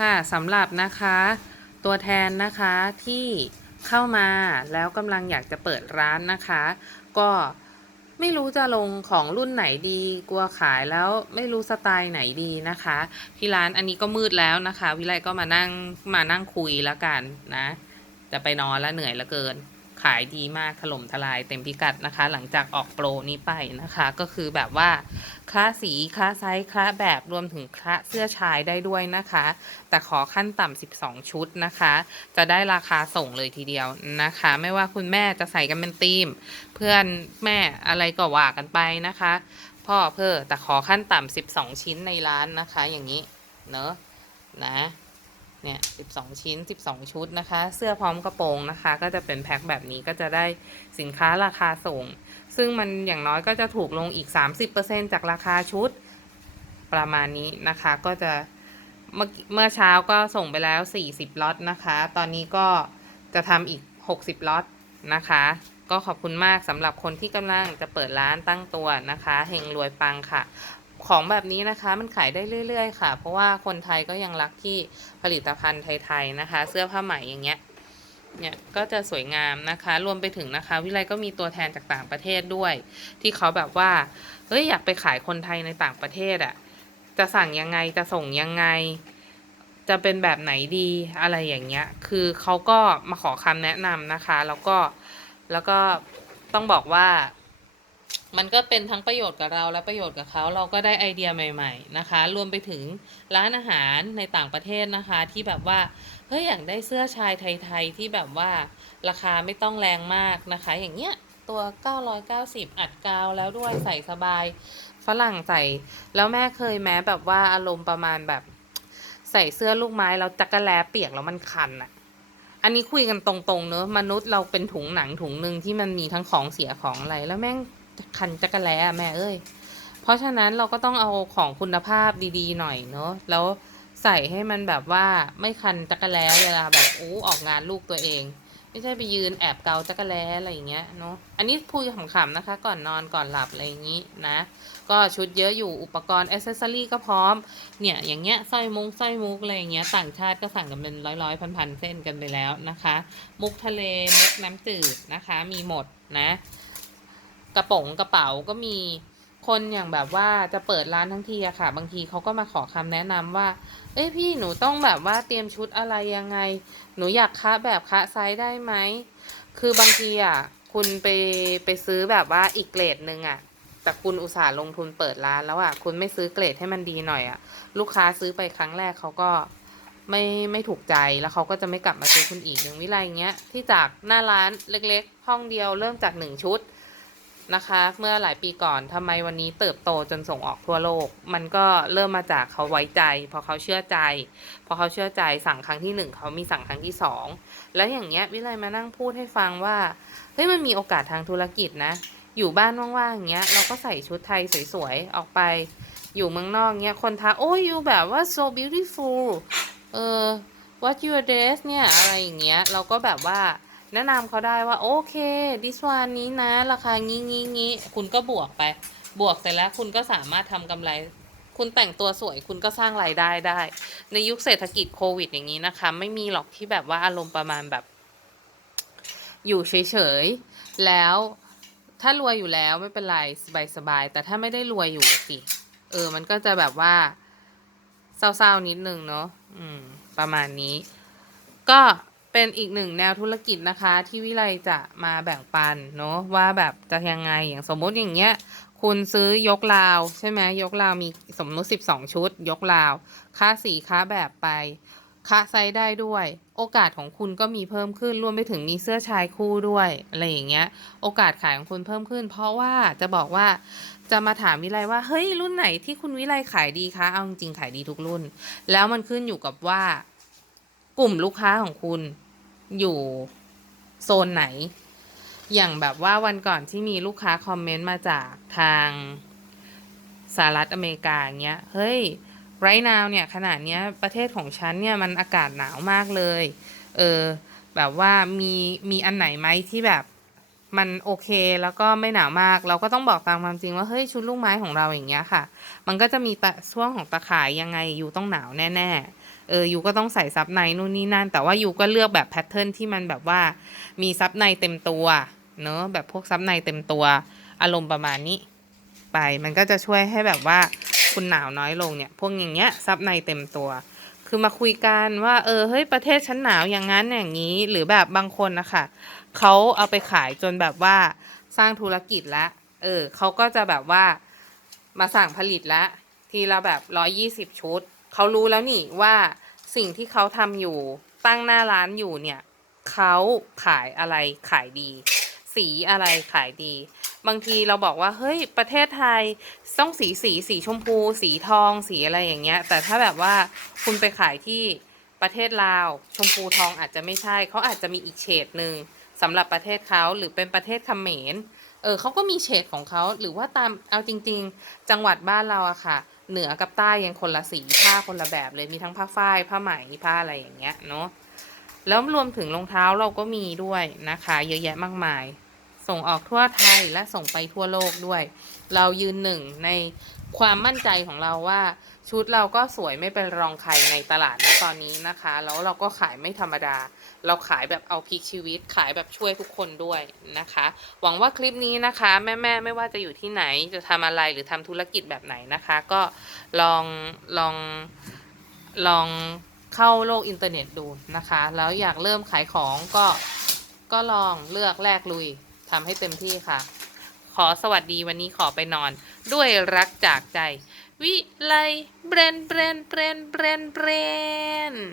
ค่ะสำหรับนะคะตัวแทนนะคะที่เข้ามาแล้วกำลังอยากจะเปิดร้านนะคะ ก็ไม่รู้จะลงของรุ่นไหนดีกลัวขายแล้วไม่รู้สไตล์ไหนดีนะคะ ที่ร้านอันนี้ก็มืดแล้วนะคะ วิไลก็มานั่งมานั่งคุยแล้วกันนะ จะไปนอนแล้วเหนื่อยแล้วเกิน ขายดีมากถล่มทลายเต็มพิกัดนะคะ หลังจากออกโปรนี้ไปนะคะ ก็คือแบบว่าคละสีคละไซส์คละแบบรวมถึงคละเสื้อชายได้ด้วยนะคะ แต่ขอขั้นต่ำ12 ชุดนะคะ จะได้ราคาส่งเลยทีเดียวนะคะ ไม่ว่าคุณแม่จะใส่กันเป็นทีม เพื่อนแม่อะไรก็ว่ากันไปนะคะ พ่อเพื่อแต่ขอขั้นต่ำ12 ชิ้นในร้านนะคะ อย่างนี้เนอะนะ เนี่ย12 ชิ้น 12 ชุดนะคะ เสื้อพร้อมกระโปรงนะคะ ก็จะเป็นแพ็คแบบนี้ก็จะได้สินค้าราคาส่ง ซึ่งมันอย่างน้อยก็จะถูกลงอีก 30%จากราคาชุดประมาณนี้นะคะ ก็จะเมื่อเมื่อเช้าก็ส่งไปแล้ว 40ล็อตนะคะ ตอนนี้ก็จะทำอีก 60ล็อตนะคะ ก็ขอบคุณมากสำหรับคนที่กำลังจะเปิดร้านตั้งตัวนะคะ เฮงรวยปังค่ะ ของแบบนี้นะคะมันขายได้เรื่อย ๆ ค่ะ เพราะว่าคนไทยก็ยังรักที่ผลิตภัณฑ์ไทยๆนะคะ เสื้อผ้าไหมอย่างเงี้ยเนี่ยก็จะสวยงามนะคะ รวมไปถึงนะคะ วิไลก็มีตัวแทนจากต่างประเทศด้วย ที่เขาแบบว่าเฮ้ยอยากไปขายคนไทยในต่างประเทศอะ่ะจะสั่งยังไงจะส่งยังไง จะเป็นแบบไหนดีอะไรอย่างเงี้ย คือเขาก็มาขอคำแนะนำนะคะ แล้วก็แล้วก็ต้องบอกว่า มันก็เป็นทั้งประโยชน์กับเราและประโยชน์กับเขาเราก็ได้ไอเดียใหม่ ๆนะคะ รวมไปถึงร้านอาหารในต่างประเทศนะคะ ที่แบบว่าเฮ้ยอยากได้เสื้อชายไทยๆที่แบบว่าราคาไม่ต้องแรงมากนะคะ อย่างเงี้ยตัว 990 อัดกาวแล้วด้วยใส่สบาย ฝรั่งใส่ แล้วแม่เคยแม้แบบว่าอารมณ์ประมาณแบบ ใส่เสื้อลูกไม้แล้วจักรแลเปียกแล้วมันคันอะอันนี้คุยกันตรงๆเนอะมนุษย์เราเป็นถุงหนังถุงหนึ่งที่มันมีทั้งของเสียของอะไรแล้วแม่ง คันจักรแล้ะแม่เอ้ย เพราะฉะนั้นเราก็ต้องเอาของคุณภาพดีๆหน่อยเนาะแล้วใส่ให้มันแบบว่าไม่คันจักรแล้เวลาแบบอู้ออกงานลูกตัวเอง ไม่ใช่ไปยืนแอบเกาจักรแล้อะไรอย่างเงี้ยเนาะอันนี้พูดขำๆนะคะ ก่อนนอนก่อนหลับอะไรอย่างงี้นะ ก็ชุดเยอะอยู่อุปกรณ์อ c เซสซอรี่ก็พร้อมเนี่ยอย่างเงี้ยสร้อยมุงสร้อยมุกอะไรอย่างเงี้ยต่างชาติก็สั่งกันเป็นร้อยๆพันๆเส้นกันไปแล้วนะคะ มุกทะเลมุกน้ำจืดนะคะ มีหมดนะ กระป๋องกระเป๋าก็มีคนอย่างแบบว่าจะเปิดร้านทั้งทีอะค่ะ บางทีเขาก็มาขอคำแนะนำว่า เอ้ยพี่หนูต้องแบบว่าเตรียมชุดอะไรยังไง หนูอยากคะแบบคะไซส์ได้ไหม คือบางทีอะคุณไปไปซื้อแบบว่าอีกเกรดหนึ่งอะแต่คุณอุตส่าห์ลงทุนเปิดร้านแล้วอะคุณไม่ซื้อเกรดให้มันดีหน่อยอะลูกค้าซื้อไปครั้งแรกเขาก็ไม่ไม่ถูกใจแล้วเขาก็จะไม่กลับมาซื้อคุณอีกอย่างวิไลเงี้ยที่จากหน้าร้านเล็กๆ ห้องเดียวเริ่มจากหนึ่งชุด นะคะ เมื่อหลายปีก่อนทำไมวันนี้เติบโตจนส่งออกทั่วโลก มันก็เริ่มมาจากเขาไว้ใจ พอเขาเชื่อใจ พอเขาเชื่อใจสั่งครั้งที่หนึ่งเขามีสั่งครั้งที่สองแล้วอย่างเงี้ยวิไลมานั่งพูดให้ฟังว่าเฮ้ยมันมีโอกาสทางธุรกิจนะ อยู่บ้านว่างๆอย่างเงี้ยเราก็ใส่ชุดไทยสวยๆออกไป อยู่เมืองนอกเงี้ยคนทักโอ้ยอยู่แบบว่า so beautiful เออ what your dress เนี่ยอะไรอย่างเงี้ยเราก็แบบว่า แนะนำเขาได้ว่าโอเคดิสวานนี้นะ ราคางี้งี้งี้คุณก็บวกไป บวกเสร็จแล้วคุณก็สามารถทำกำไร คุณแต่งตัวสวยคุณก็สร้างรายได้ได้ ในยุคเศรษฐกิจโควิดอย่างนี้นะคะ ไม่มีหรอกที่แบบว่าอารมณ์ประมาณแบบ อยู่เฉยๆ แล้วถ้ารวยอยู่แล้วไม่เป็นไรสบายๆ แต่ถ้าไม่ได้รวยอยู่สิ เออ มันก็จะแบบว่าเศร้าๆนิดนึงเนาะอืม ประมาณนี้ ก็ เป็นอีกหนึ่งแนวธุรกิจนะคะ ที่วิไลจะมาแบ่งปันเนาะว่าแบบจะยังไงอย่างสมมติอย่างเงี้ย คุณซื้อยกลาวใช่ไหมยกลาวมีสมมติ12 ชุด ยกลาว ค่าสีค่าแบบไปค่าไซส์ได้ด้วย โอกาสของคุณก็มีเพิ่มขึ้นรวมไปถึงมีเสื้อชายคู่ด้วยอะไรอย่างเงี้ย โอกาสขายของคุณเพิ่มขึ้น เพราะว่าจะบอกว่าจะมาถามวิไลว่าเฮ้ยรุ่นไหนที่คุณวิไลขายดีคะเอาจริงขายดีทุกรุ่น แล้วมันขึ้นอยู่กับว่า กลุ่มลูกค้าของคุณ อยู่โซนไหน อย่างแบบว่าวันก่อนที่มีลูกค้าคอมเมนต์มาจากทางสหรัฐอเมริกาเงี้ย เฮ้ยไรนาวเนี่ยขนาดเนี้ยประเทศของฉันเนี่ยมันอากาศหนาวมากเลย เออแบบว่ามีมีอันไหนไหมที่แบบมันโอเคแล้วก็ไม่หนาวมาก เราก็ต้องบอกตามความจริงว่าเฮ้ยชุดลูกไม้ของเราอย่างเงี้ยค่ะ มันก็จะมีตะช่วงของตะข่ายยังไงอยู่ต้องหนาวแน่ ๆ เอออยูก็ต้องใส่ซับในนู่นนี่นั่น แต่ว่ายูก็เลือกแบบแพทเทิร์นที่มันแบบว่ามีซับในเต็มตัวเนอะแบบพวกซับในเต็มตัว อารมณ์ประมาณนี้ ไปมันก็จะช่วยให้แบบว่าคุณหนาวน้อยลงเนี่ย พวกอย่างเงี้ยซับในเต็มตัว คือมาคุยกันว่า เออเฮ้ยประเทศฉันหนาวอย่างนั้นอย่างนี้ หรือแบบบางคนนะคะเขาเอาไปขายจนแบบว่าสร้างธุรกิจละเออเขาก็จะแบบว่ามาสั่งผลิตละทีละแบบร้อยี่สิบชุด เขารู้แล้วนี่ว่า สิ่งที่เขาทำอยู่ตั้งหน้าร้านอยู่เนี่ยเขาขายอะไรขายดี สีอะไรขายดี บางทีเราบอกว่าเฮ้ยประเทศไทยต้องสีสีสีชมพู สีทองสีอะไรอย่างเงี้ย แต่ถ้าแบบว่าคุณไปขายที่ประเทศลาว ชมพูทองอาจจะไม่ใช่เขาอาจจะมีอีกเฉดหนึ่งสำหรับประเทศเขาหรือเป็นประเทศเขมรเออเขาก็มีเฉดของเขาหรือว่าตามเอาจริง ๆ จังหวัดบ้านเราอะค่ะ เหนือกับใต้ยังคนละสีผ้าคนละแบบเลยมีทั้งผ้าฝ้ายผ้าไหมผ้าอะไรอย่างเงี้ยเนาะแล้วรวมถึงรองเท้าเราก็มีด้วยนะคะ เยอะแยะมากมาย ส่งออกทั่วไทยและส่งไปทั่วโลกด้วย เรายืนหนึ่งในความมั่นใจของเราว่าชุดเราก็สวยไม่เป็นรองใครในตลาดณตอนนี้นะคะ แล้วเราก็ขายไม่ธรรมดา เราขายแบบเอาพลิกชีวิต ขายแบบช่วยทุกคนด้วยนะคะ หวังว่าคลิปนี้นะคะ แม่ๆไม่ว่าจะอยู่ที่ไหนจะทำอะไรหรือทำธุรกิจแบบไหนนะคะ ก็ลองลองลองเข้าโลกอินเทอร์เน็ตดูนะคะ แล้วอยากเริ่มขายของก็ก็ลองเลือกแลกลุย ทำให้เต็มที่ค่ะ ขอสวัสดีวันนี้ขอไปนอน ด้วยรักจากใจ วิไลเบรนเบรนเบรนเบรนเบรน